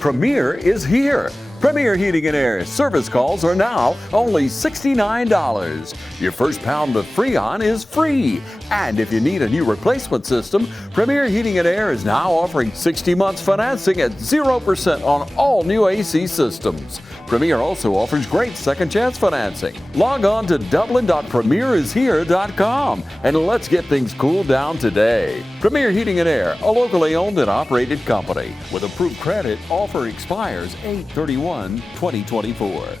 Premier is here. Premier Heating and Air service calls are now only $69. Your first pound of Freon is free. And if you need a new replacement system, Premier Heating and Air is now offering 60 months financing at 0% on all new AC systems. Premier also offers great second chance financing. Log on to dublin.premierishere.com and let's get things cooled down today. Premier Heating and Air, a locally owned and operated company with approved credit. Offer expires 8/31/2024.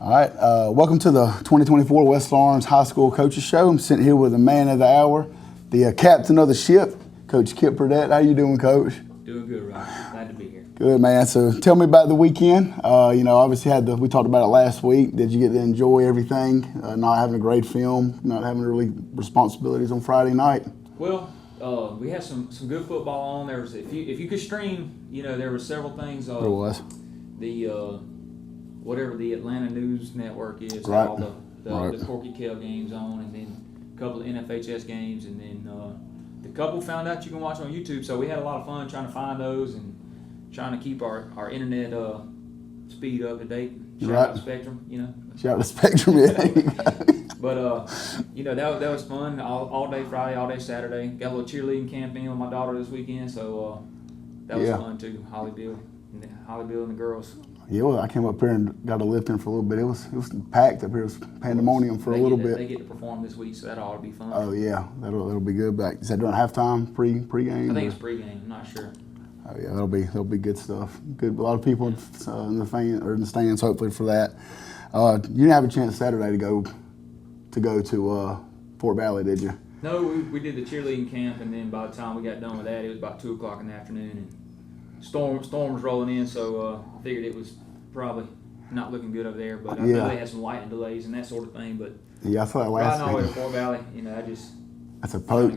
All right, welcome to the 2024 West Lawrence High School Coaches Show. I'm sitting here with the man of the hour, the captain of the ship, Coach Kip Burdett. How you doing, Coach? Doing good, Ryan. Glad to be here. Good, man. So tell me about the weekend. Obviously we talked about it last week. Did you get to enjoy everything? Not having a great film, not having really responsibilities on Friday night? Well, we had some good football on. There was if you could stream, there were several things. There was. The whatever the Atlanta News Network is, right. all the Right. Corky Kell games on, and then a couple of NFHS games, and then the couple found out you can watch on YouTube. So we had a lot of fun trying to find those and trying to keep our internet speed up to date. Shout Right. out to Spectrum, Shout out to Spectrum, yeah. But that was fun. All day Friday, all day Saturday. Got a little cheerleading campaign with my daughter this weekend, so that was fun too. Holly Bill and the girls. Yeah, well, I came up here and got to lift in for a little bit. It was packed up here. It was pandemonium for a little bit. They get to perform this week, so that ought to be fun. Oh yeah, that'll be good. Back is that during halftime, pregame? I think it's pregame. I'm not sure. Oh yeah, that'll be good stuff. Good, a lot of people in the stands hopefully for that. You didn't have a chance Saturday to go to Fort Valley, did you? No, we did the cheerleading camp, and then by the time we got done with that, it was about 2:00 in the afternoon, and storm was rolling in, so I figured it was probably not looking good over there. But I know they had some lightning delays and that sort of thing. But yeah, I saw that last riding all the way to game. Fort Valley, That's a poke.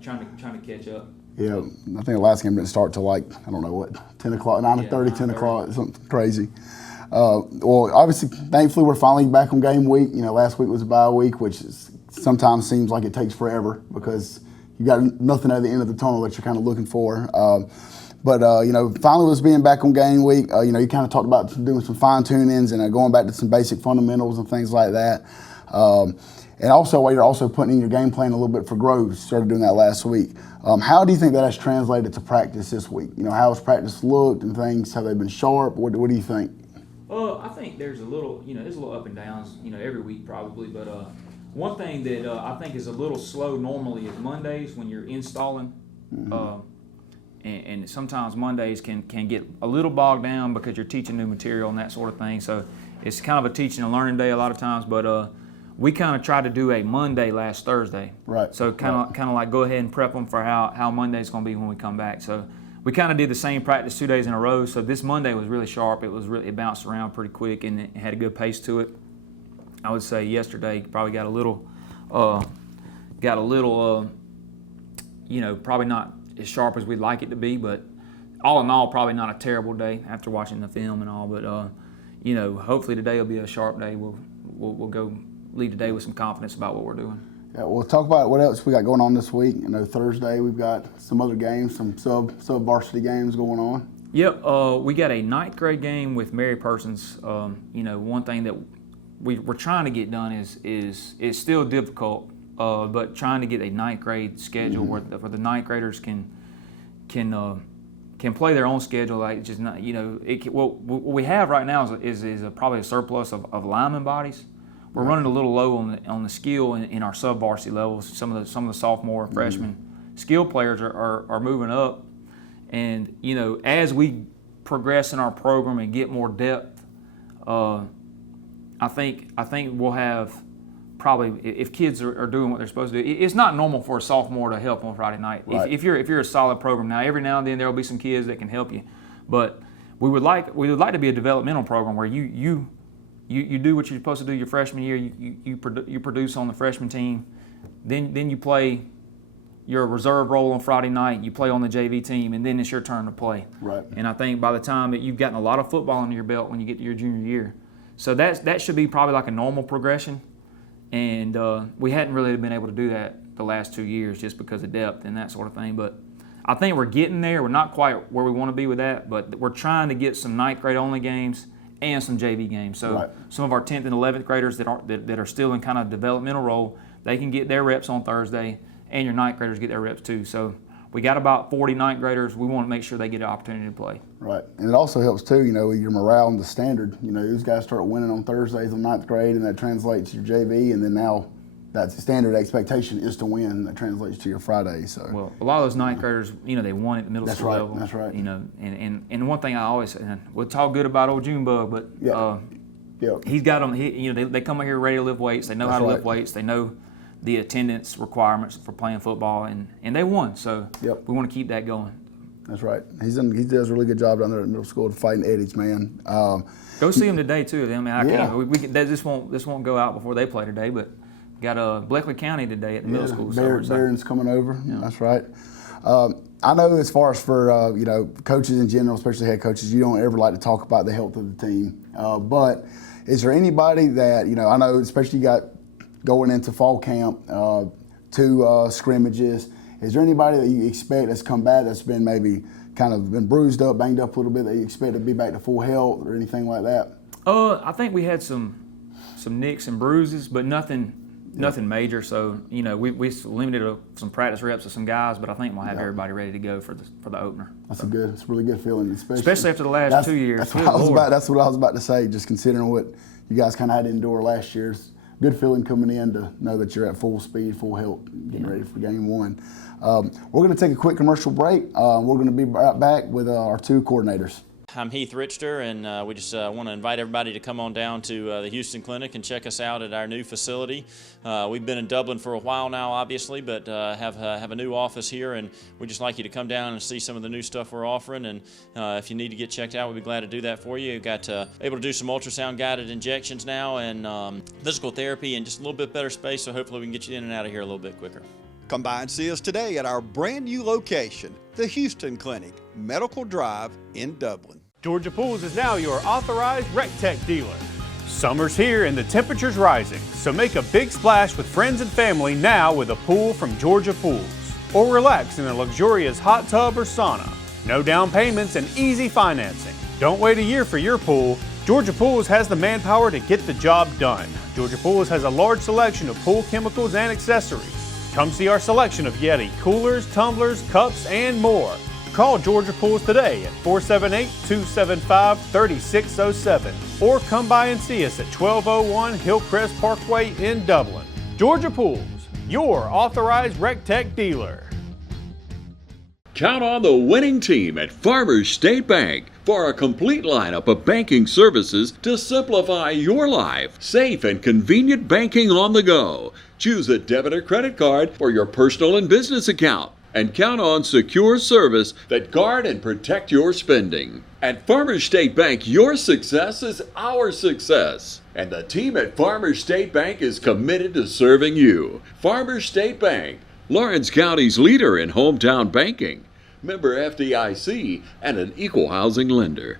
trying to catch up. Yeah, I think the last game didn't start till 10 o'clock, 9:30, 10 o'clock, something crazy. Well, obviously, thankfully, we're finally back on game week. Last week was a bye week, which sometimes seems like it takes forever because you got nothing at the end of the tunnel that you're kind of looking for. But finally, with us being back on game week, you kind of talked about doing some fine tunings and going back to some basic fundamentals and things like that. And also, while you're also putting in your game plan a little bit for growth, started doing that last week. How do you think that has translated to practice this week? How has practice looked and things? Have they been sharp? What do you think? I think there's a little up and downs, every week probably. But one thing that I think is a little slow normally is Mondays when you're installing. Mm-hmm. And sometimes Mondays can get a little bogged down because you're teaching new material and that sort of thing. So it's kind of a teaching and learning day a lot of times. But we kind of tried to do a Monday last Thursday. Right. So kind of like go ahead and prep them for how Monday's going to be when we come back. So we kind of did the same practice 2 days in a row. So this Monday was really sharp. It bounced around pretty quick and it had a good pace to it. I would say yesterday probably got a little, probably not as sharp as we'd like it to be, but all in all, probably not a terrible day after watching the film and all. But hopefully today will be a sharp day. We'll go leave today with some confidence about what we're doing. Yeah, we'll talk about what else we got going on this week. Thursday we've got some other games, some sub varsity games going on. Yep, we got a 9th grade game with Mary Persons. One thing that we're trying to get done is still difficult. But trying to get a 9th grade schedule where the 9th graders can play their own schedule, like just not what we have right now is probably a surplus of lineman bodies. We're running a little low on the skill in our sub varsity levels. Some of the sophomore freshman skill players are moving up, and as we progress in our program and get more depth, I think we'll have. Probably, if kids are doing what they're supposed to do, it's not normal for a sophomore to help on Friday night. Right. If you're a solid program, now every now and then there will be some kids that can help you, but we would like to be a developmental program where you you do what you're supposed to do your freshman year. You produce on the freshman team. Then you play your reserve role on Friday night. You play on the JV team, and then it's your turn to play. Right. And I think by the time that you've gotten a lot of football under your belt when you get to your junior year, so that should be probably like a normal progression. And we hadn't really been able to do that the last 2 years just because of depth and that sort of thing. But I think we're getting there. We're not quite where we want to be with that, but we're trying to get some ninth grade only games and some JV games. So right. Some of our 10th and 11th graders that are still in kind of developmental role, they can get their reps on Thursday, and your ninth graders get their reps too. So we got about 40 ninth graders. We want to make sure they get an opportunity to play. Right, and it also helps too, with your morale and the standard. These guys start winning on Thursdays in ninth grade, and that translates to your JV, and then now that's the standard expectation is to win, and that translates to your Friday. So well, a lot of those ninth graders, they won at the middle school level. That's right. And one thing I always say, we'll talk good about old Junebug, but he's got them. They come out here ready to lift weights. They know how to lift weights. They know the attendance requirements for playing football, and they won. So we want to keep that going. That's right. He does a really good job down there at middle school fighting eddies, man. Go see him today too. I mean, this won't go out before they play today, but got Bleckley County today at the middle school. Barron's coming over. Yeah. That's right. I know as far as for coaches in general, especially head coaches, you don't ever like to talk about the health of the team. But is there anybody that I know, especially you got going into fall camp, 2 scrimmages? Is there anybody that you expect that's come back that's been maybe kind of been bruised up, banged up a little bit, that you expect to be back to full health or anything like that? I think we had some nicks and bruises, but nothing major. So we limited some practice reps to some guys, but I think we'll have everybody ready to go for the opener. It's a really good feeling, especially after the last 2 years. That's what I was about to say. Just considering what you guys kind of had to endure last year, it's a good feeling coming in to know that you're at full speed, full health, getting ready for game 1. We're going to take a quick commercial break. We're going to be right back with our 2 coordinators. I'm Heath Richter, and we just want to invite everybody to come on down to the Houston Clinic and check us out at our new facility. We've been in Dublin for a while now, obviously, but have a new office here, and we'd just like you to come down and see some of the new stuff we're offering. And if you need to get checked out, we'd be glad to do that for you. We've got able to do some ultrasound-guided injections now, and physical therapy, and just a little bit better space, so hopefully we can get you in and out of here a little bit quicker. Come by and see us today at our brand new location, the Houston Clinic, Medical Drive in Dublin. Georgia Pools is now your authorized RecTech dealer. Summer's here and the temperature's rising, so make a big splash with friends and family now with a pool from Georgia Pools. Or relax in a luxurious hot tub or sauna. No down payments and easy financing. Don't wait a year for your pool. Georgia Pools has the manpower to get the job done. Georgia Pools has a large selection of pool chemicals and accessories. Come see our selection of Yeti coolers, tumblers, cups, and more. Call Georgia Pools today at 478-275-3607 or come by and see us at 1201 Hillcrest Parkway in Dublin. Georgia Pools, your authorized RecTech dealer. Count on the winning team at Farmers State Bank for a complete lineup of banking services to simplify your life. Safe and convenient banking on the go. Choose a debit or credit card for your personal and business account. And count on secure service that guard and protect your spending. At Farmers State Bank, your success is our success. And the team at Farmers State Bank is committed to serving you. Farmers State Bank, Lawrence County's leader in hometown banking. Member FDIC and an equal housing lender.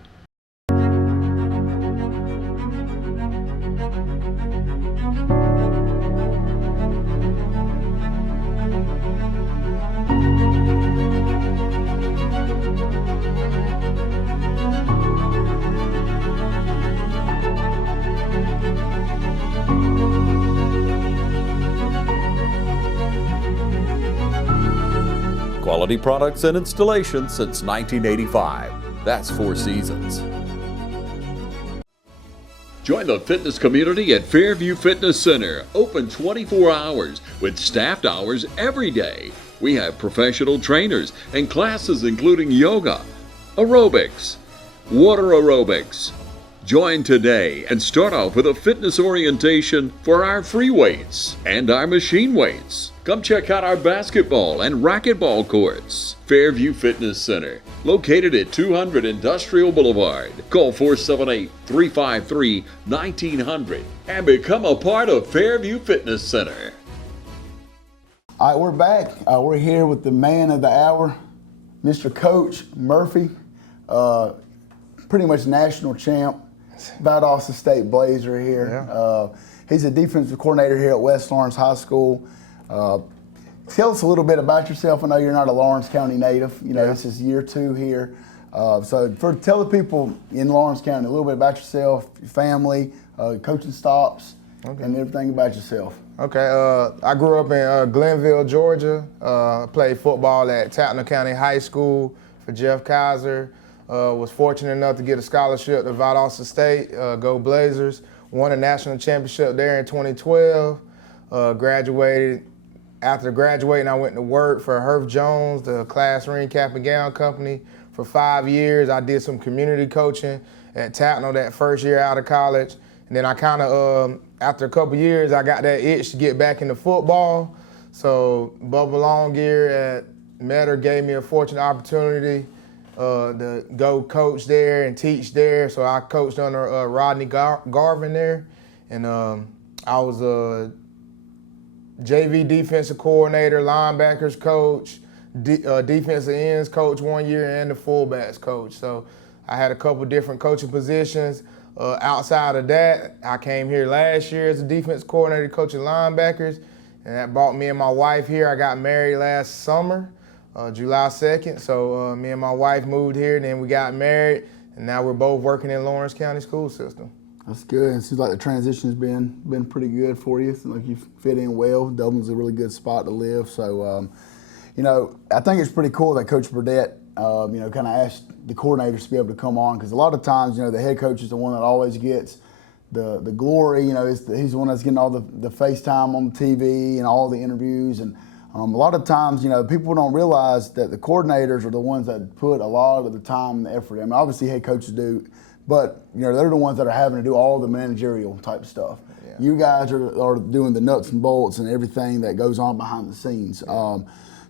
Quality products and installations since 1985. That's 4 seasons. Join the fitness community at Fairview Fitness Center, open 24 hours with staffed hours every day. We have professional trainers and classes including yoga, aerobics, water aerobics, Join today and start off with a fitness orientation for our free weights and our machine weights. Come check out our basketball and racquetball courts. Fairview Fitness Center, located at 200 Industrial Boulevard. Call 478-353-1900 and become a part of Fairview Fitness Center. All right, we're back. We're here with the man of the hour, Mr. Coach Murphy, pretty much national champ, Valdosta State Blazer here. Yeah. He's a defensive coordinator here at West Lawrence High School. Tell us a little bit about yourself. I know you're not a Lawrence County native. You know, This is year 2 here. So tell the people in Lawrence County a little bit about yourself, your family, coaching stops, and everything about yourself. Okay, I grew up in Glenville, Georgia. Played football at Tappan County High School for Jeff Kaiser. Was fortunate enough to get a scholarship to Valdosta State, go Blazers. Won a national championship there in 2012. Graduated. After graduating, I went to work for Herff Jones, the class ring cap and gown company, for 5 years. I did some community coaching at Tappan that first year out of college. And then I kind of, after a couple years, I got that itch to get back into football. So Bubba Longyear at Metter gave me a fortunate opportunity to go coach there and teach there. So I coached under Rodney Garvin there. And I was a JV defensive coordinator, linebackers coach, defensive ends coach 1 year, and the fullbacks coach. So I had a couple different coaching positions. Outside of that, I came here last year as a defense coordinator coaching linebackers, and that brought me and my wife here. I got married last summer, July 2nd, so me and my wife moved here, and then we got married, and now we're both working in Lawrence County school system. That's good. It seems like the transition's been pretty good for you. It seems like you fit in well. Dublin's a really good spot to live. So, you know, I think it's pretty cool that Coach Burdett, you know, kind of asked the coordinators to be able to come on, because a lot of times, you know, the head coach is the one that always gets the glory. You know, he's the one that's getting all the FaceTime on the TV and all the interviews. And a lot of times, you know, people don't realize that the coordinators are the ones that put a lot of the time and the effort. I mean, obviously head coaches do, but, you know, they're the ones that are having to do all the managerial type stuff. Yeah. You guys are doing the nuts and bolts and everything that goes on behind the scenes. So,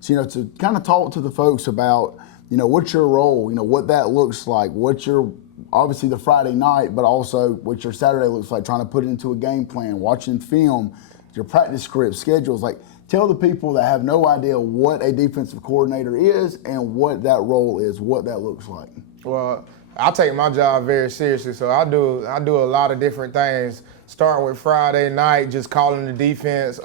you know, to kind of talk to the folks about, you know, what's your role, you know, what that looks like, what's your, obviously the Friday night, but also what your Saturday looks like, trying to put it into a game plan, watching film, your practice scripts, schedules. Like, tell the people that have no idea what a defensive coordinator is and what that role is, what that looks like. Well, I take my job very seriously, so I do a lot of different things, starting with Friday night, just calling the defense,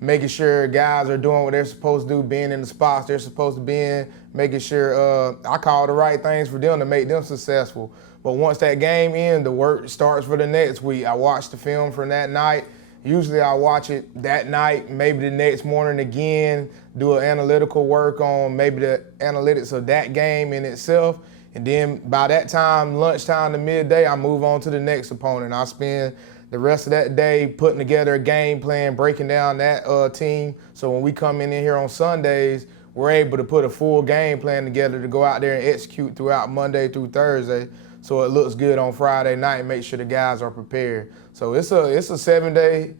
making sure guys are doing what they're supposed to do, being in the spots they're supposed to be in, making sure I call the right things for them to make them successful. But once that game ends, the work starts for the next week. I watch the film from that night. Usually I watch it that night, maybe the next morning again, do an analytical work on maybe the analytics of that game in itself. And then by that time, lunchtime to midday, I move on to the next opponent. I spend the rest of that day putting together a game plan, breaking down that team. So when we come in here on Sundays, we're able to put a full game plan together to go out there and execute throughout Monday through Thursday, so it looks good on Friday night and make sure the guys are prepared. So it's a 7-day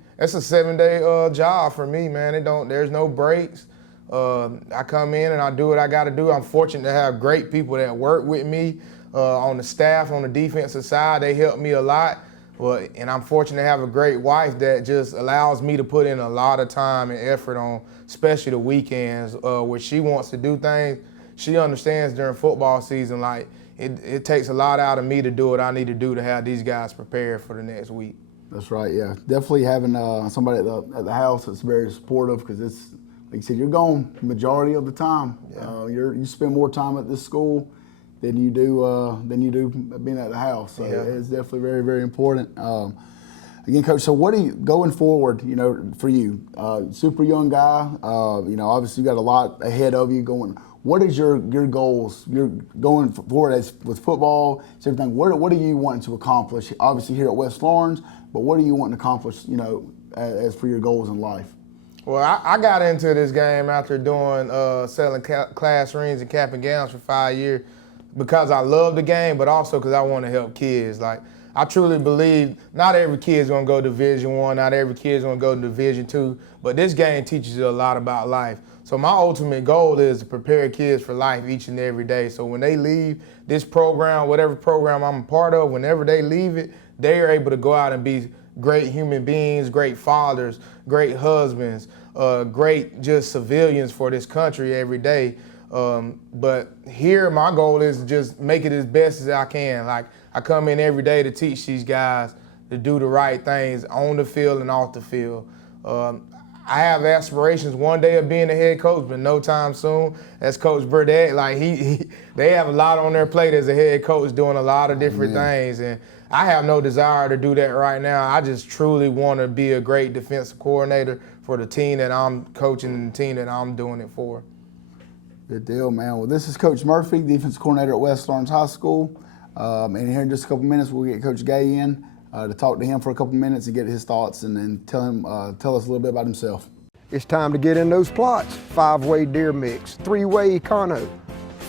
job for me, man. There's no breaks. I come in and I do what I got to do. I'm fortunate to have great people that work with me on the staff, on the defensive side. They help me a lot. Well, and I'm fortunate to have a great wife that just allows me to put in a lot of time and effort on, especially the weekends, where she wants to do things. She understands during football season, like, it takes a lot out of me to do what I need to do to have these guys prepared for the next week. That's right, yeah. Definitely having somebody at the house that's very supportive, because it's, like you said, you're gone the majority of the time. Yeah. You spend more time at this school than you do being at the house. So it's definitely very, very important. Again, Coach, so what are you, going forward, you know, for you, super young guy, you know, obviously you got a lot ahead of you going. What is your goals? You're going forward with football, everything. What do you want to accomplish? Obviously here at West Lawrence, but what do you want to accomplish, you know, as for your goals in life? Well, I got into this game after doing selling class rings and cap and gowns for 5 years, because I love the game, but also because I want to help kids. Like, I truly believe not every kid is going to go to Division I, not every kid is going to go to Division II, but this game teaches you a lot about life. So my ultimate goal is to prepare kids for life each and every day. So when they leave this program, whatever program I'm a part of, whenever they leave it, they are able to go out and be great human beings, great fathers, great husbands, great just civilians for this country every day. But here my goal is to just make it as best as I can. Like, I come in every day to teach these guys to do the right things on the field and off the field. I have aspirations one day of being a head coach, but no time soon. As Coach Burdett, like they have a lot on their plate as a head coach, doing a lot of different things, and I have no desire to do that right now. I just truly want to be a great defensive coordinator for the team that I'm coaching and the team that I'm doing it for. Good deal, man. Well, this is Coach Murphy, defensive coordinator at West Lawrence High School. And here in just a couple minutes, we'll get Coach Gay in to talk to him for a couple minutes and get his thoughts, and then tell us a little bit about himself. It's time to get in those plots. 5-way deer mix, 3-way econo,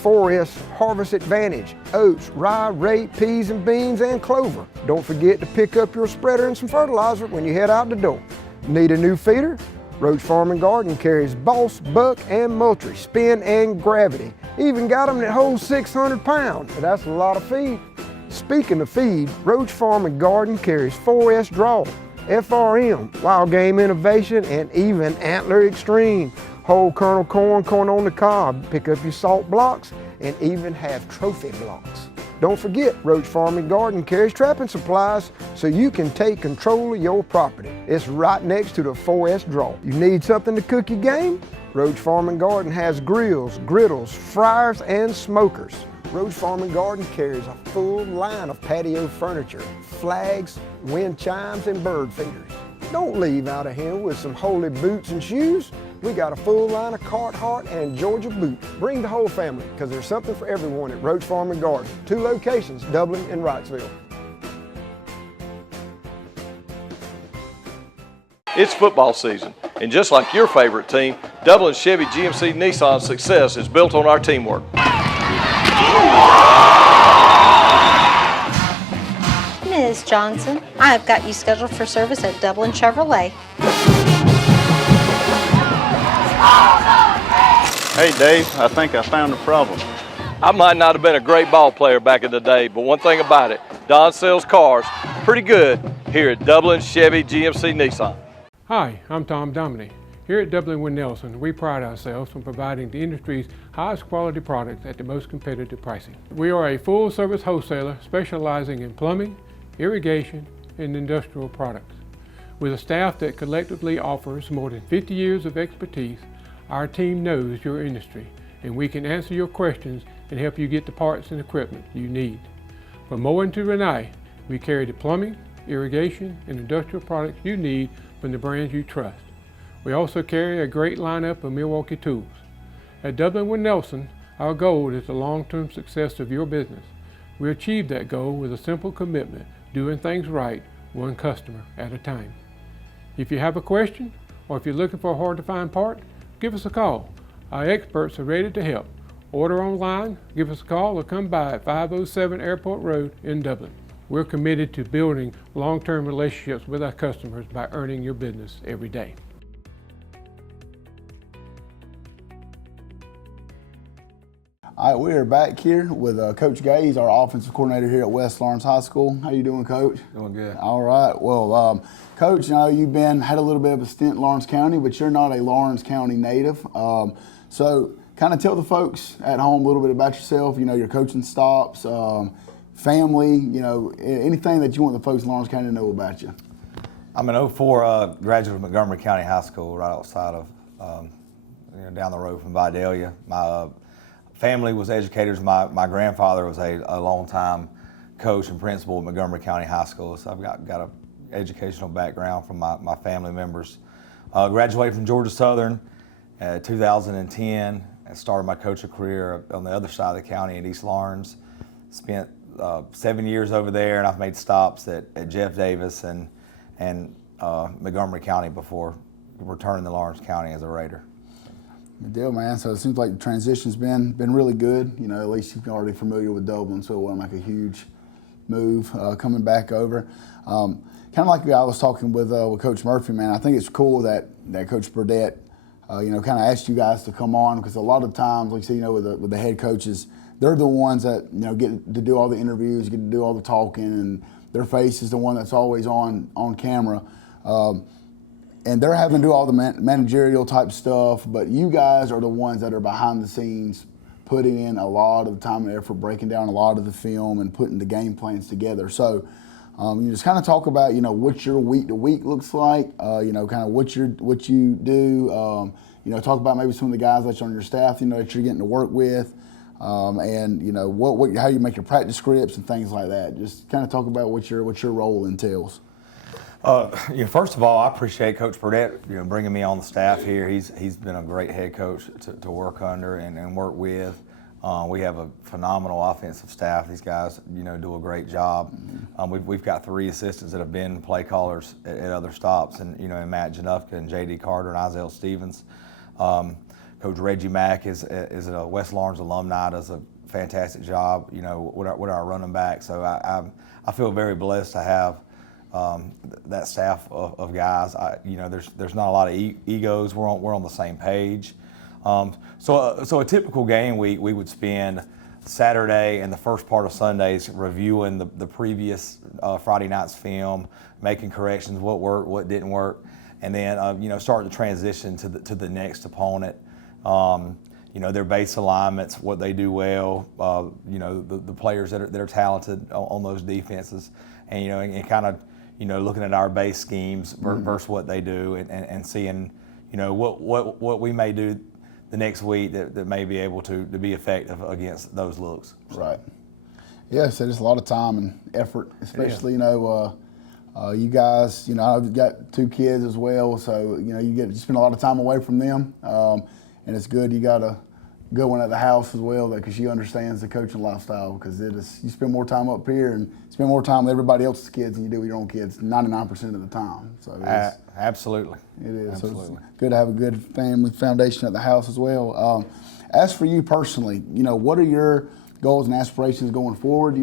4S harvest advantage, oats, rye, rape, peas and beans, and clover. Don't forget to pick up your spreader and some fertilizer when you head out the door. Need a new feeder? Roach Farm and Garden carries Boss, Buck, and Moultrie, Spin, and Gravity. Even got them that hold 600 pounds. That's a lot of feed. Speaking of feed, Roach Farm and Garden carries 4S Draw, FRM, Wild Game Innovation, and even Antler Extreme. Whole kernel corn, corn on the cob. Pick up your salt blocks and even have trophy blocks. Don't forget, Roach Farm and Garden carries trapping supplies so you can take control of your property. It's right next to the 4S Draw. You need something to cook your game? Roach Farm and Garden has grills, griddles, fryers, and smokers. Roach Farm and Garden carries a full line of patio furniture, flags, wind chimes, and bird feeders. Don't leave out of here with some holy boots and shoes. We got a full line of Carhartt and Georgia boots. Bring the whole family, because there's something for everyone at Roach Farm and Garden. 2 locations, Dublin and Wrightsville. It's football season, and just like your favorite team, Dublin Chevy GMC Nissan's success is built on our teamwork. Ms. Johnson, I have got you scheduled for service at Dublin Chevrolet. Hey Dave, I think I found a problem. I might not have been a great ball player back in the day, but one thing about it, Don sells cars pretty good here at Dublin Chevy GMC Nissan. Hi, I'm Tom Dominy. Here at Dublin Wynn Nelson, we pride ourselves on providing the industry's highest quality products at the most competitive pricing. We are a full-service wholesaler specializing in plumbing, irrigation, and industrial products. With a staff that collectively offers more than 50 years of expertise, our team knows your industry, and we can answer your questions and help you get the parts and equipment you need. From mowing to Renee, we carry the plumbing, irrigation, and industrial products you need from the brands you trust. We also carry a great lineup of Milwaukee tools. At Dublin Wynn Nelson, our goal is the long-term success of your business. We achieve that goal with a simple commitment, doing things right, one customer at a time. If you have a question, or if you're looking for a hard-to-find part, give us a call. Our experts are ready to help. Order online, give us a call, or come by at 507 Airport Road in Dublin. We're committed to building long-term relationships with our customers by earning your business every day. All right, we are back here with Coach Gay. He's our offensive coordinator here at West Lawrence High School. How you doing, Coach? Doing good. All right. Well, Coach, I know you've had a little bit of a stint in Lawrence County, but you're not a Lawrence County native. So kind of tell the folks at home a little bit about yourself, your coaching stops, family, anything that you want the folks in Lawrence County to know about you. I'm an 04 graduate of Montgomery County High School, right outside of, down the road from Vidalia. My family was educators. My grandfather was a long-time coach and principal at Montgomery County High School, so I've got an educational background from my family members. Graduated from Georgia Southern in 2010 and started my coaching career on the other side of the county in East Lawrence. Spent 7 years over there, and I've made stops at Jeff Davis and Montgomery County before returning to Lawrence County as a Raider. Good deal, man. So it seems like the transition's been really good. At least you're already familiar with Dublin, so it won't make a huge move coming back over. Kind of like I was talking with Coach Murphy, man. I think it's cool that Coach Burdett, kind of asked you guys to come on, because a lot of times, like you say, with the head coaches, they're the ones that get to do all the interviews, get to do all the talking, and their face is the one that's always on camera. And they're having to do all the managerial type stuff, but you guys are the ones that are behind the scenes, putting in a lot of time and effort, breaking down a lot of the film and putting the game plans together. So you just kind of talk about, what your week to week looks like, kind of what you do, talk about maybe some of the guys that's on your staff, that you're getting to work with, and how you make your practice scripts and things like that. Just kind of talk about what your role entails. First of all, I appreciate Coach Burdett, bringing me on the staff here. He's been a great head coach to work under and work with. We have a phenomenal offensive staff. These guys, do a great job. We've got 3 assistants that have been play callers at other stops, and Matt Janufka and J.D. Carter and Isaiah Stevens. Coach Reggie Mack is a West Lawrence alumni, does a fantastic job, with our running back. So I feel very blessed to have that staff of guys. There's not a lot of egos. We're on the same page. So a typical game week, we would spend Saturday and the first part of Sundays reviewing the previous Friday night's film, making corrections, what worked, what didn't work, and then starting to transition to the next opponent. Their base alignments, what they do well, the players that are talented on those defenses, and kind of looking at our base schemes versus what they do, and seeing what we may do the next week that may be able to be effective against those looks. Right. Yeah, so there's a lot of time and effort, especially you guys. I've got 2 kids as well, so you spend a lot of time away from them, and it's good. You got a good one at the house as well, because she understands the coaching lifestyle. Because you spend more time up here and spend more time with everybody else's kids than you do with your own kids 99% of the time. So absolutely, it is. Absolutely. So it's good to have a good family foundation at the house as well. As for you personally, what are your goals and aspirations going forward?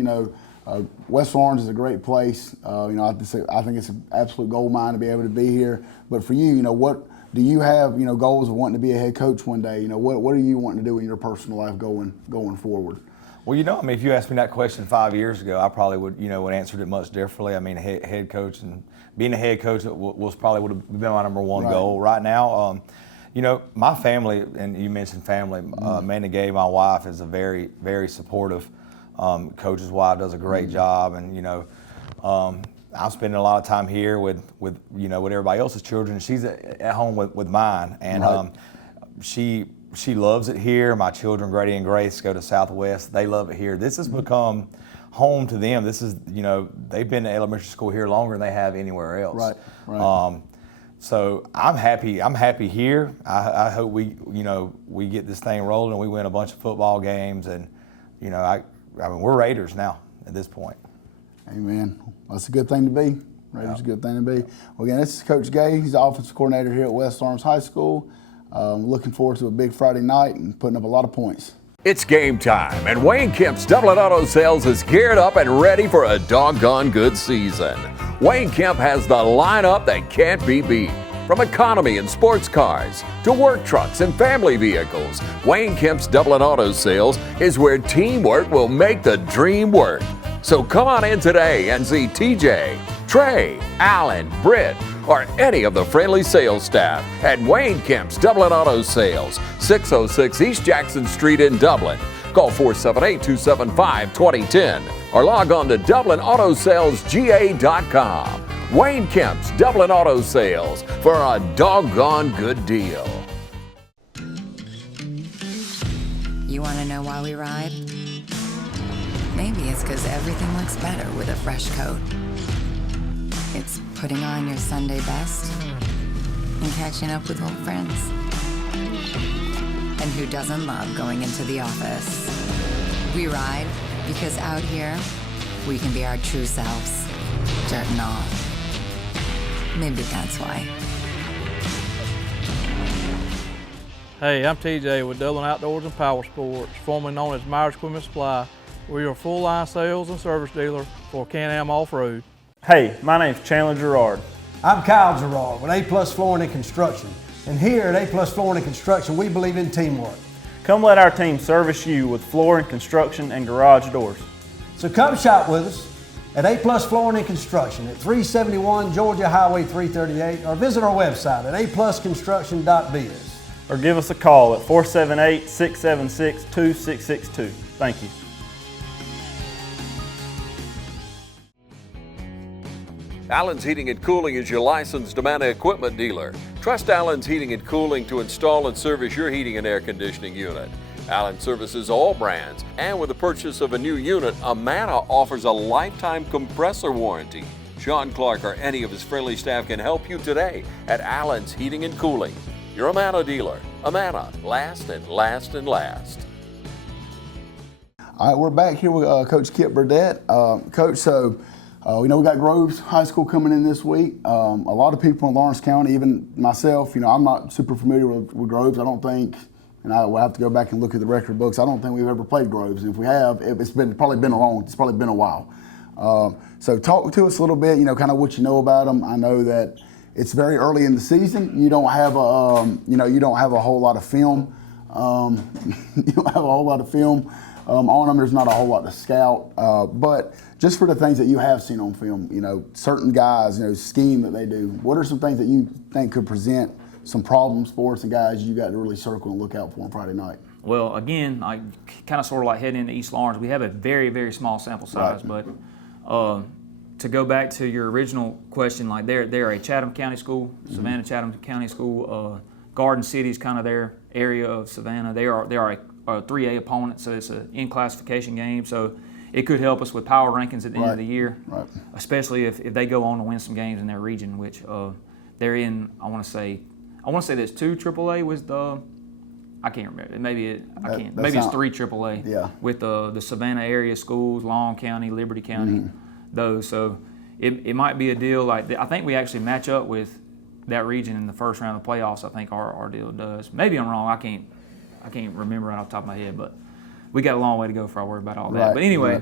West Orange is a great place. I think it's an absolute gold mine to be able to be here. But for you, what do you have, goals of wanting to be a head coach one day? What are you wanting to do in your personal life going forward? Well, if you asked me that question 5 years ago, I probably would answered it much differently. Head coach and being a head coach would have been my number one goal. Right now, my family, and you mentioned family, Amanda Gay, my wife, is a very, very supportive coach's wife, does a great job, and I'm spending a lot of time here with everybody else's children. She's at home with mine, and she loves it here. My children, Grady and Grace, go to Southwest. They love it here. This has become home to them. This is they've been to elementary school here longer than they have anywhere else. Right. So I'm happy. I'm happy here. I hope we get this thing rolling and we win a bunch of football games, and we're Raiders now at this point. Amen. That's a good thing to be. Raiders, a good thing to be. Well, again, this is Coach Gay. He's the offensive coordinator here at West Orange High School. Looking forward to a big Friday night and putting up a lot of points. It's game time, and Wayne Kemp's Dublin Auto Sales is geared up and ready for a doggone good season. Wayne Kemp has the lineup that can't be beat. From economy and sports cars to work trucks and family vehicles, Wayne Kemp's Dublin Auto Sales is where teamwork will make the dream work. So come on in today and see TJ, Trey, Alan, Britt, or any of the friendly sales staff at Wayne Kemp's Dublin Auto Sales, 606 East Jackson Street in Dublin. Call 478-275-2010 or log on to DublinAutoSalesGA.com. Wayne Kemp's Dublin Auto Sales for a doggone good deal. You want to know why we ride? Maybe it's because everything looks better with a fresh coat. It's putting on your Sunday best and catching up with old friends. And who doesn't love going into the office? We ride because out here, we can be our true selves, dirt and all. Maybe that's why. Hey, I'm TJ with Dublin Outdoors and Power Sports, formerly known as Myers Equipment Supply. We are a full-line sales and service dealer for Can-Am Off-Road. Hey, my name's Chandler Gerard. I'm Kyle Gerard with A+ Flooring and Construction. And here at A+ Flooring and Construction, we believe in teamwork. Come let our team service you with flooring, construction, and garage doors. So come shop with us at A+ Flooring and Construction at 371 Georgia Highway 338 or visit our website at aplusconstruction.biz. Or give us a call at 478-676-2662. Thank you. Allen's Heating and Cooling is your licensed Amana equipment dealer. Trust Allen's Heating and Cooling to install and service your heating and air conditioning unit. Allen services all brands, and with the purchase of a new unit, Amana offers a lifetime compressor warranty. Sean Clark or any of his friendly staff can help you today at Allen's Heating and Cooling. Your Amana dealer. Amana, last and last and last. All right, we're back here with Coach Kip Burdett. Coach, so we know we got Groves High School coming in this week. A lot of people in Lawrence County, even myself, I'm not super familiar with Groves. I don't think, and I will have to go back and look at the record books. I don't think we've ever played Groves. And if we have, it's probably been a while. So talk to us a little bit, kind of what you know about them. I know that it's very early in the season. You don't have a, you don't have a whole lot of film. You don't have a whole lot of film on them. There's not a whole lot to scout, but just for the things that you have seen on film, certain guys, scheme that they do. What are some things that you think could present some problems for us and guys you got to really circle and look out for on Friday night? Well, again, kind of sort of like heading into East Lawrence, we have a very, very small sample size, right. But to go back to your original question, like they're a Chatham County school, Savannah Chatham County school. Garden City is kind of their area of Savannah. They are a 3A opponent, so it's an in-classification game. So it could help us with power rankings at the end of the year, especially if they go on to win some games in their region, which they're in. I want to say there's 2 AAA with the. I can't remember. Maybe it's 3 AAA. Yeah. With the Savannah area schools, Long County, Liberty County, those. So it might be a deal like I think we actually match up with that region in the first round of the playoffs. I think our deal does. Maybe I'm wrong. I can't remember right off the top of my head, but we got a long way to go before I worry about all that. Right. But anyway,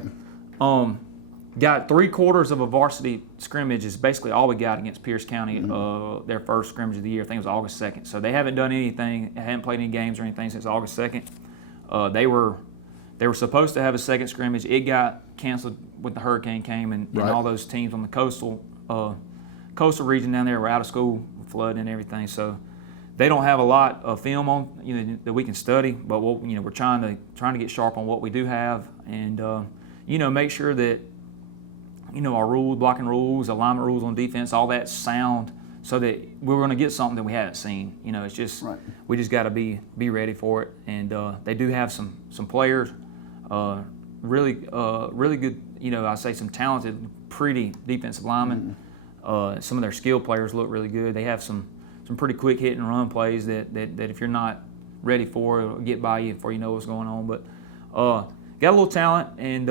got 3/4 of a varsity scrimmage is basically all we got against Pierce County. Their first scrimmage of the year, I think it was August 2nd. So they haven't done anything, haven't played any games or anything since August 2nd. They were supposed to have a second scrimmage. It got canceled when the hurricane came, and all those teams on the coastal region down there were out of school, flooding and everything. So they don't have a lot of film on that we can study, but we're trying to get sharp on what we do have, and make sure that our rules, blocking rules, alignment rules on defense, all that sound, so that we're going to get something that we haven't seen. It's just we just got to be ready for it, and they do have some players, really good. I say some talented, pretty defensive linemen. Some of their skill players look really good. They have some pretty quick hit and run plays that if you're not ready for, it'll get by you before you know what's going on. But got a little talent, and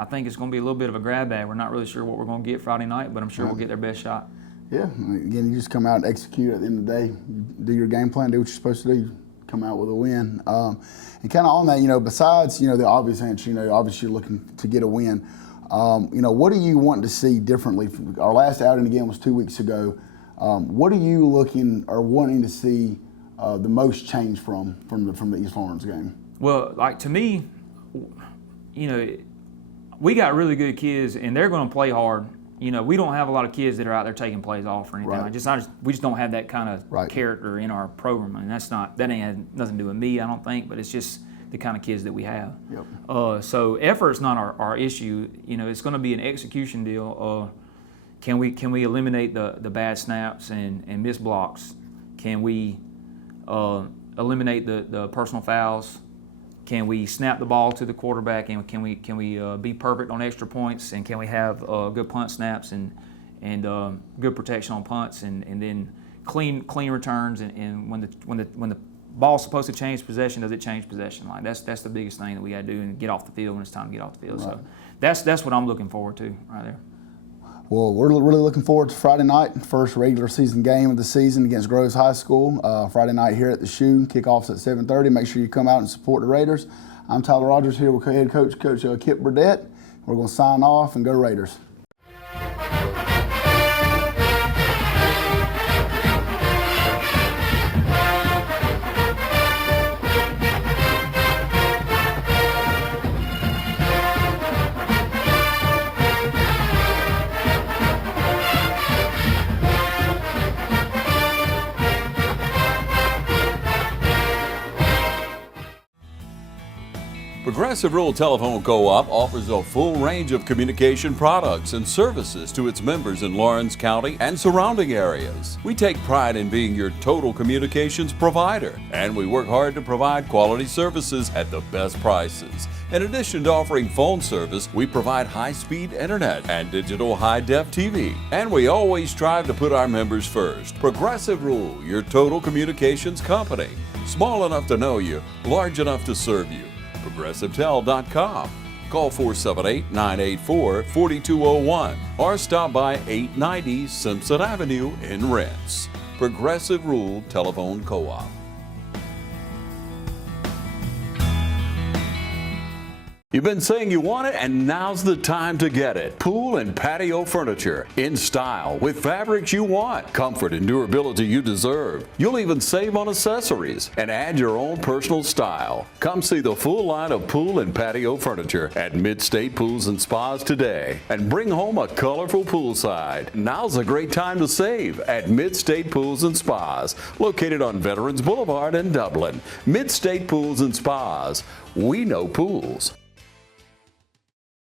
I think it's going to be a little bit of a grab bag. We're not really sure what we're going to get Friday night, but I'm sure we'll get their best shot. Yeah, again, you just come out and execute at the end of the day. Do your game plan, do what you're supposed to do, come out with a win. And kind of on that, besides, the obvious answer, obviously you're looking to get a win. What are you wanting to see differently? Our last outing, again, was 2 weeks ago. What are you looking or wanting to see the most change from the East Lawrence game? Well, to me, we got really good kids, and they're going to play hard. We don't have a lot of kids that are out there taking plays off or anything. We just don't have that kind of character in our program, and that ain't had nothing to do with me, I don't think, but it's just the kind of kids that we have. Yep. So effort's not our issue. It's going to be an execution deal. Can we eliminate the bad snaps and miss blocks? Can we eliminate the personal fouls? Can we snap the ball to the quarterback, and can we be perfect on extra points, and can we have good punt snaps and good protection on punts, and then clean returns, and when the ball's supposed to change possession, does it change possession? That's the biggest thing that we got to do, and get off the field when it's time to get off the field. Right. So that's what I'm looking forward to right there. Well, we're really looking forward to Friday night, first regular season game of the season against Groves High School. Friday night here at the Shoe. Kickoff's at 7:30. Make sure you come out and support the Raiders. I'm Tyler Rogers here with head coach Kip Burdett. We're going to sign off and go Raiders. Progressive Rural Telephone Co-op offers a full range of communication products and services to its members in Lawrence County and surrounding areas. We take pride in being your total communications provider, and we work hard to provide quality services at the best prices. In addition to offering phone service, we provide high-speed internet and digital high-def TV. And we always strive to put our members first. Progressive Rural, your total communications company. Small enough to know you, large enough to serve you. ProgressiveTel.com. Call 478-984-4201 or stop by 890 Simpson Avenue in Rents. Progressive Rural Telephone Co-op. You've been saying you want it, and now's the time to get it. Pool and patio furniture in style with fabrics you want, comfort and durability you deserve. You'll even save on accessories and add your own personal style. Come see the full line of pool and patio furniture at Mid-State Pools and Spas today and bring home a colorful poolside. Now's a great time to save at Mid-State Pools and Spas, located on Veterans Boulevard in Dublin. Mid-State Pools and Spas. We know pools.